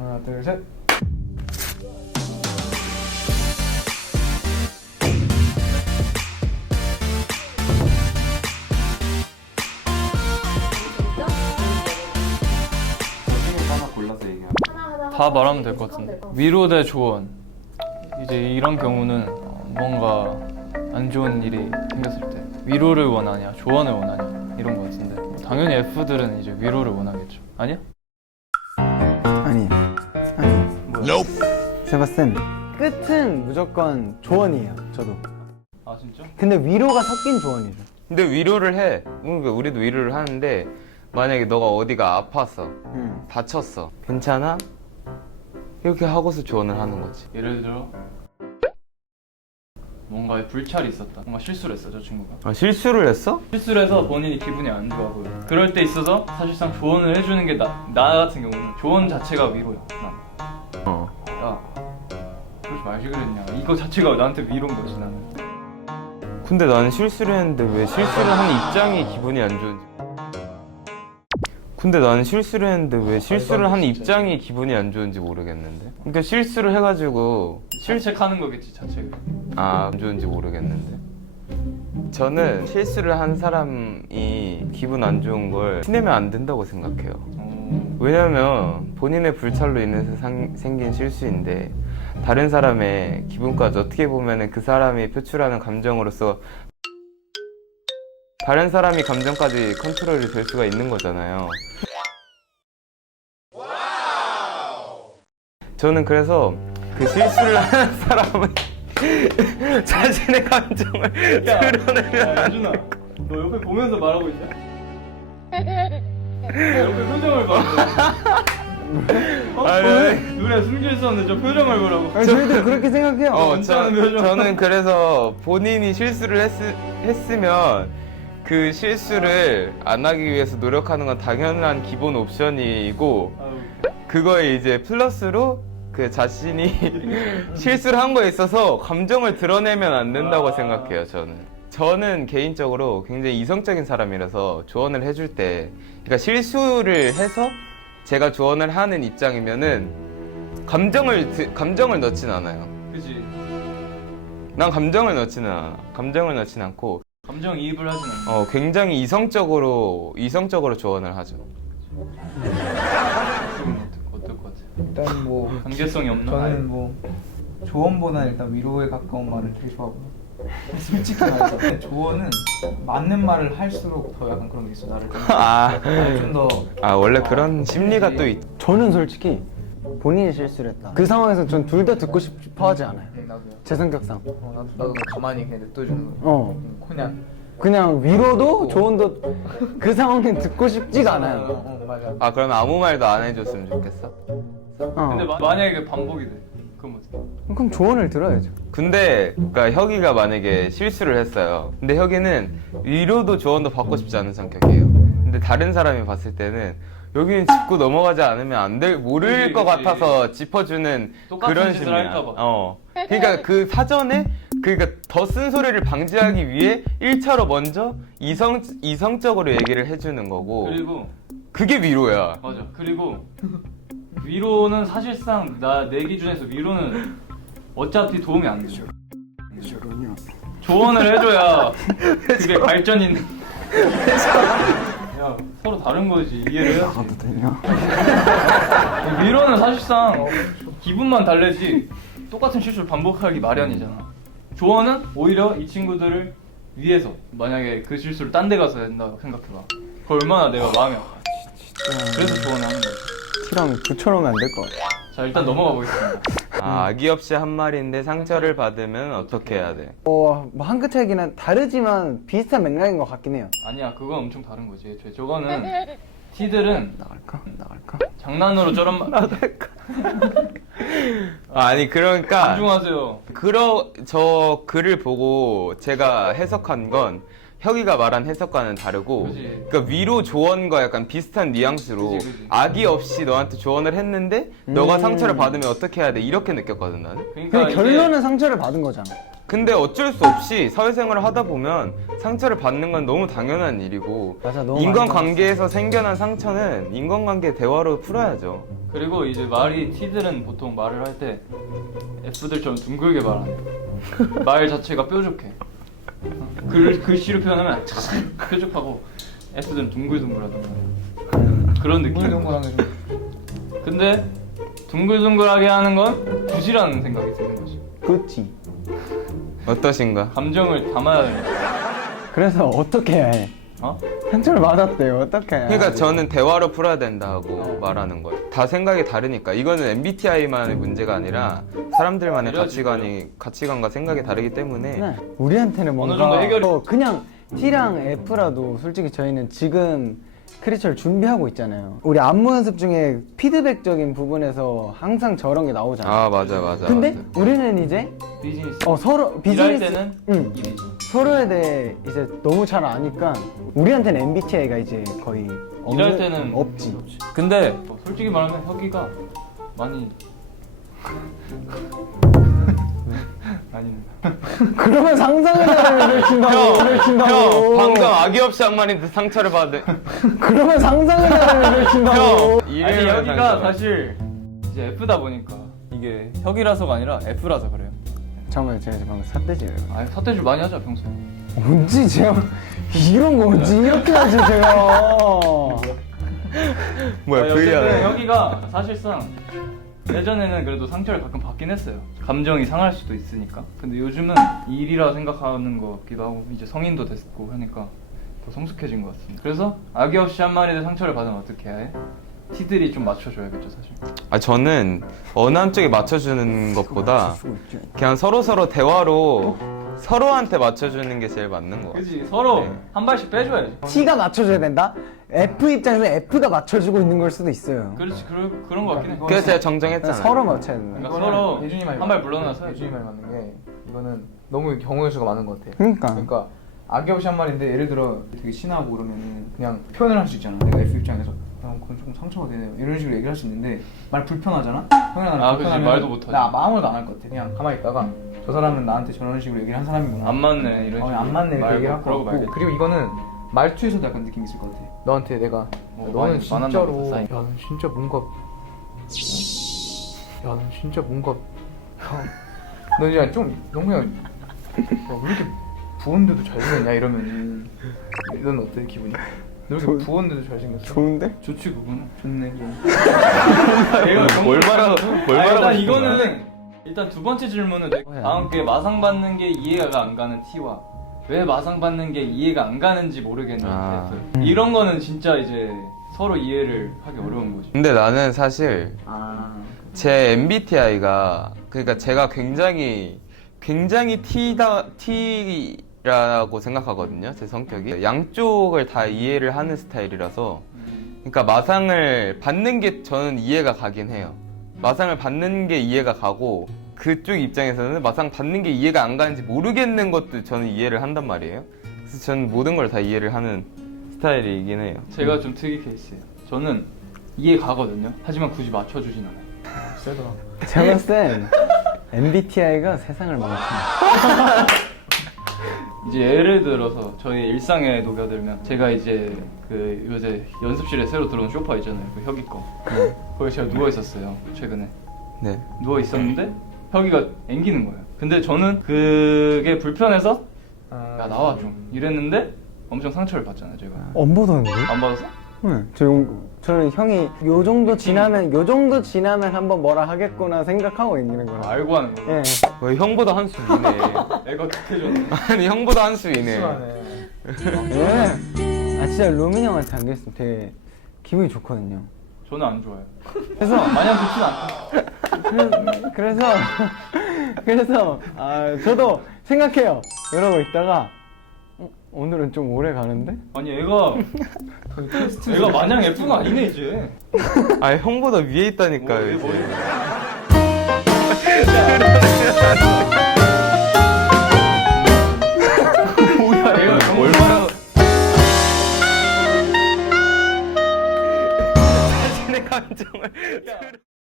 하나, 둘, 셋. 다 말하면 될 것 같은데. 위로 대 조언. 이제 이런 경우는 뭔가 안 좋은 일이 생겼을 때 위로를 원하냐 조언을 원하냐 이런 것 같은데 당연히 F들은 이제 위로를 원하겠죠. 아니야? 아니. 뭐야? 세바스찬, 끝은 무조건 조언이에요. 저도. 아 진짜? 근데 위로가 섞인 조언이죠. 근데 위로를 해. 그러니까 우리도 위로를 하는데 만약에 너가 어디가 아팠어, 다쳤어, 괜찮아? 이렇게 하고서 조언을 하는 거지. 예를 들어 뭔가 불찰이 있었다. 뭔가 실수를 했어 저 친구가. 아, 실수를 했어? 실수를 해서 본인이 기분이 안 좋아 보여. 그럴 때 있어서 사실상 조언을 해주는 게 나 같은 경우는 조언 자체가 위로야. 야 그러지 말지 그랬냐. 이거 자체가 나한테 위로인 거지 나는. 근데 나는 실수를 했는데 왜 실수를 하는 입장이 기분이 안 좋은지. 근데 나는 실수를 했는데 왜 실수를 하는 입장이 기분이 안 좋은지 모르겠는데. 그러니까 실수를 해가지고 실책하는 거겠지 자체가. 안 좋은지 모르겠는데. 저는 실수를 한 사람이 기분 안 좋은 걸 티내면 안 된다고 생각해요. 왜냐면 본인의 불찰로 인해서 생긴 실수인데 다른 사람의 기분까지 어떻게 보면 그 사람이 표출하는 감정으로서 다른 사람이 감정까지 컨트롤이 될 수가 있는 거잖아요. 저는 그래서 그 실수를 하는 사람은 자신의 감정을 드러내면 안준아 너 옆에 보면서 말하고 있냐? 옆에 표정을 봐. 눈에 숨길 수 없는 저 표정을 보라고. 아니, 저희도 그렇게 생각해요. 저는 그래서 본인이 실수를 했으면 그 실수를 안 하기 위해서 노력하는 건 당연한 기본 옵션이고 그거에 이제 플러스로 그 자신이 실수를 한 거에 있어서 감정을 드러내면 안 된다고 생각해요. 저는 개인적으로 굉장히 이성적인 사람이라서 조언을 해줄 때 그러니까 실수를 해서 제가 조언을 하는 입장이면은 감정을 넣진 않아요. 그지. 난 감정을 넣지는 않아. 감정을 넣진 않고 감정이입을 하진 않아. 굉장히 이성적으로 조언을 하죠. 어떨 것 같아? 일단 뭐 관계성이 없나? 저는 뭐 조언보다는 일단 위로에 가까운 말을 되게 좋아하고요. 솔직히 말해서 조언은 맞는 말을 할수록 더 약간 그런 게 있어. 나를 좀 더 원래 그런 심리가 또 저는 솔직히 본인이 실수를 했다. 그 상황에서 전 둘 다 듣고 싶어 하지 않아요. 나도요. 제 성격상. 나도 가만히 그냥 냅둬주는 거. 그냥 위로도 조언도 그 상황엔 듣고 싶지가 않아요. 맞아. 그러면 아무 말도 안 해줬으면 좋겠어? 근데 만약에 반복이 돼. 그럼 어떡해? 그럼 조언을 들어야죠. 근데 그러니까 혁이가 만약에 실수를 했어요. 근데 혁이는 위로도 조언도 받고 싶지 않은 성격이에요. 근데 다른 사람이 봤을 때는 여기는 짚고 넘어가지 않으면 모를 그치, 것 그치. 같아서 짚어주는 똑같은 그런 짓을 심리야. 할까 봐. 그러니까 그 사전에 그러니까 더 쓴소리를 방지하기 위해 1차로 먼저 이성적으로 얘기를 해주는 거고. 그리고 그게 위로야. 맞아. 그리고 위로는 사실상 내 기준에서 위로는 어차피 도움이 안 돼. 조언을 해줘야 그게 발전 있는. 야 서로 다른 거지. 이해를 해야지. 나가도 되냐? 위로는 사실상 기분만 달래지 똑같은 실수를 반복하기 마련이잖아. 조언은 오히려 이 친구들을 위해서 만약에 그 실수를 딴 데 가서 한다고 생각해봐. 그걸 얼마나 내가 마음이 아파. 그래서 조언을 하는 거지. 티랑 붙여놓으면 안 될 것 같아. 자 일단 넘어가 보겠습니다. 아기 없이 한 말인데 상처를 받으면 어떻게 해야 돼? 뭐 한 끗 차이긴 다르지만 비슷한 맥락인 것 같긴 해요. 아니야 그건 엄청 다른 거지. 애초에 저거는 티들은 나갈까? 장난으로 저런 말 나갈까? 아니 그러니까 집중하세요. 저 글을 보고 제가 해석한 건 혁이가 말한 해석과는 다르고 그치. 그러니까 위로 조언과 약간 비슷한 뉘앙스로 그치. 악의 없이 너한테 조언을 했는데 너가 상처를 받으면 어떻게 해야 돼 이렇게 느꼈거든 나는. 그러니까 근데 결론은 상처를 받은 거잖아. 근데 어쩔 수 없이 사회생활을 하다 보면 상처를 받는 건 너무 당연한 일이고 맞아, 너무 인간관계에서 생겨난 상처는 인간관계 대화로 풀어야죠. 그리고 이제 말이 T들은 보통 말을 할 때 F들처럼 둥글게 말 안 해요. 말 자체가 뾰족해. 글씨로 표현하면 뾰족하고 F들은 둥글둥글하단 말이야. 그런 느낌. 둥글둥글한 게 좀. 근데 둥글둥글하게 하는 건 굿이라는 생각이 드는 거지. 그렇지. 어떠신가? 감정을 담아야 되니까. 그래서 어떻게 해야 해? 어? 상처를 받았대요. 어떻게 해야 해? 그러니까 저는 대화로 풀어야 된다고 말하는 거예요. 다 생각이 다르니까 이거는 MBTI만의 문제가 아니라 사람들만의 가치관과 생각이 다르기 때문에 네. 우리한테는 뭔가 어느 정도 해결이- 그냥 T랑 F라도 솔직히 저희는 지금 크리처를 준비하고 있잖아요. 우리 안무 연습 중에 피드백적인 부분에서 항상 저런 게 나오잖아요. 아 맞아. 근데 맞아. 우리는 이제 비즈니스. 서로 일할 비즈니스 때는 응. 일이지. 서로에 대해 이제 너무 잘 아니까 우리한테는 MBTI가 이제 거의 일할 때는 없지. 근데 솔직히 말하면 혁이가 많이 아닙니다. 그러면 상상을 왜 친다고? 왜 친다고? 형 방금 악의 없이 한 말인데 상처를 받은. 그러면 상상을 왜 친다고? 형 아니 이래면 여기가 상처를. 사실 이제 F다 보니까 이게 혁이라서가 아니라 F라서 그래요. 잠깐만 제가 방금 삿대질을 아 삿대질 많이 하죠 평소에. 언제 제가 이런 거 언제 이렇게 하지 제가? 뭐야 어쨌든 VR. 혁이가 사실상 예전에는 그래도 상처를 가끔 받긴 했어요. 감정이 상할 수도 있으니까. 근데 요즘은 일이라 생각하는 것 같기도 하고 이제 성인도 됐고 하니까 더 성숙해진 것 같습니다. 그래서 악의 없이 한 마리에 상처를 받으면 어떻게 해야 해? T들이 좀 맞춰줘야겠죠 사실. 아 저는 어느 한쪽에 맞춰주는 것보다 그냥 서로 대화로 서로한테 맞춰주는 게 제일 맞는 거 같아요. 그치 서로 네. 한 발씩 빼줘야지. T가 맞춰줘야 된다? F 입장에서 F가 맞춰주고 있는 걸 수도 있어요. 그렇지 그런 것 같긴 해. 그래서 제가 정정했잖아요. 서로 맞춰야 된다. 그러니까 서로 예준이 말 한 발 물러나서 예준이 말 맞는 게 이거는 너무 경우의 수가 많은 것 같아. 그러니까. 그러니까 악의 없이 한 말인데 예를 들어 되게 친하고 그러면은 그냥 표현을 할 수 있잖아. 내가 F 입장에서 그건 조금 상처가 되네요. 이런 식으로 얘기를 할 수 있는데 말 불편하잖아. 형이랑 나는 아, 그치. 불편하면 말도 못하지. 나 아무것도 안 할 것 같아. 그냥 가만히 있다가 저 사람은 나한테 저런 식으로 얘기를 한 사람이구나. 안 맞네 이런 식으로 안 맞네 이렇게 얘기를 할 것 그러고 같고. 말겠지. 그리고 이거는 말투에서도 약간 느낌이 있을 것 같아. 너한테 내가 너는 많이 만났나 진짜로 보다, 사인. 야 넌 진짜 뭔가 야 넌 진짜 뭔가 너 그냥 좀 너무 그냥 왜 이렇게 부었는데도 잘생겼냐 이러면은 넌 어때 기분이? 너 왜 이렇게 부었는데도 잘생겼어? 좋은데? 좋지 그거는. 좋네 그럼. 얘가 뭘 말하고 일단 싶은 이거는 거야? 일단 두 번째 질문은 다음 게 마상 받는 게 이해가 안 가는 T와 왜 마상 받는 게 이해가 안 가는지 모르겠는 아. F. 이런 거는 진짜 이제 서로 이해를 하기 어려운 거지. 근데 나는 사실 아 제 MBTI가 그러니까 제가 굉장히 T라고 생각하거든요. 제 성격이 양쪽을 다 이해를 하는 스타일이라서 그러니까 마상을 받는 게 저는 이해가 가긴 해요. 마상을 받는 게 이해가 가고 그쪽 입장에서는 마상 받는 게 이해가 안 가는지 모르겠는 것도 저는 이해를 한단 말이에요. 그래서 저는 모든 걸 다 이해를 하는 스타일이긴 해요. 제가 좀 특이 케이스예요. 저는 이해 가거든요. 하지만 굳이 맞춰주진 않아요. 세다. 제가 봤을 땐 MBTI가 세상을 망쳐. 이제 예를 들어서 저희 일상에 녹여들면 제가 이제 그 요새 연습실에 새로 들어온 소파 있잖아요. 그 혁이 거. 거기 제가 누워 있었어요. 최근에 네. 누워 있었는데 혁이가 앵기는 거예요. 근데 저는 그게 불편해서 야 나와 좀 이랬는데 엄청 상처를 받잖아요. 제가 안 보던데? 안 받았어? 네. 저는 형이 요 정도 지나면 한번 뭐라 하겠구나 생각하고 있는 거라. 알고 하는 거. 예. 왜 형보다 한 수 위네. 애가 독해졌네. 아니 형보다 한 수 위네. 예. 아 진짜 루민 형한테 안겼으면 되게 기분이 좋거든요. 저는 안 좋아요. 그래서 마냥 좋진 않다. 그래서 아 저도 생각해요. 이러고 있다가 오늘은 좀 오래 가는데? 아니 애가 마냥 F가 아니네 이제. 아 형보다 위에 있다니까요. 뭐, 이제. 뭐,